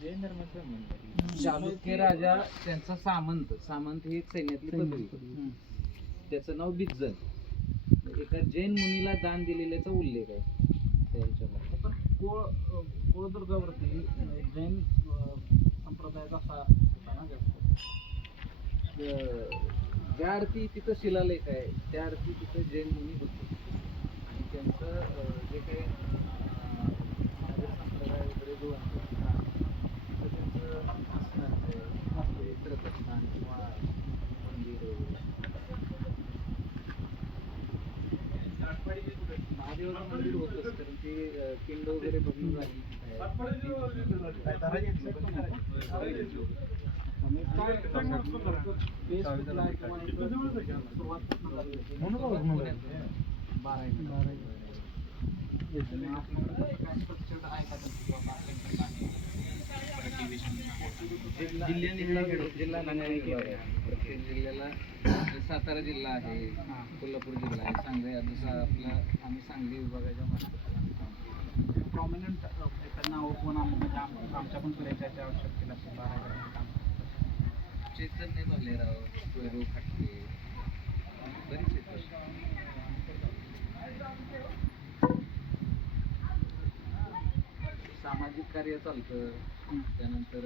जैन धर्माचं म्हणतात चालुक्य राजा त्यांचा सामंत ही एक सैन्यातली पदवी. त्याचं नाव बिज्जल. एका जैन मुनीला दान दिलेल्याचा उल्लेख आहे त्या ह्याच्यामध्ये. पण कुळदुर्गावरती जैन संप्रदायाचा असा होता ना जास्त. ज्या अर्थी तिथं शिलालेख आहे त्या अर्थी तिथं जैन मुनी होते आणि त्यांचं जे काही महावीर संप्रदाय वगैरे जो आहे तर त्यांचं असणार आहे श्रद्धास्थान किंवा मंदिर वगैरे. महादेवाचं मंदिर होतंच कारण ते पिंड वगैरे बघून राहिली जिल्हा प्रत्येक जिल्ह्याला सातारा जिल्हा आहे, कोल्हापूर जिल्हा आहे, सांगली जसं आपला आम्ही सांगली विभागाच्या मार्फत प्रॉमिनंट नाव कोण म्हणजे आमच्या पण पिढ्याच्या आवश्यकतेला काम चैतन्य भालेराव, वैभव खाटके, बरीच येतात. सामाजिक कार्य चालतं. त्यानंतर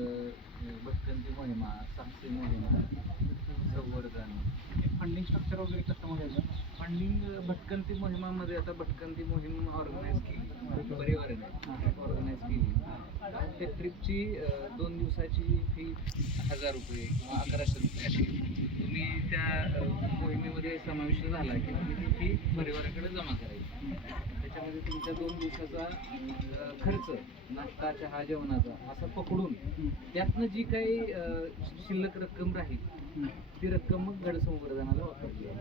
भटकंती मोहिमा, साहसी मोहिमा, संवर्धन. फंडिंग स्ट्रक्चर वगैरे कसं बघायचं. फंडिंग भटकंती मोहिमामध्ये आता भटकंती मोहीम ऑर्गनाईज केली, परिवाराने ऑर्गनाईज केली. त्या ट्रिपची 2 दिवसाची फी 1000 रुपये किंवा 1100 रुपये अशी. तुम्ही त्या मोहिमेमध्ये समाविष्ट झाला की तुम्ही ती फी परिवाराकडे जमा करायची. त्याच्यामध्ये तुमच्या 2 दिवसाचा खर्च, नाश्ता, चहा, जेवणाचा असं पकडून त्यातनं जी काही शिल्लक रक्कम राहील ती रक्कम मग गड संवर्धनाला वापरली आहे.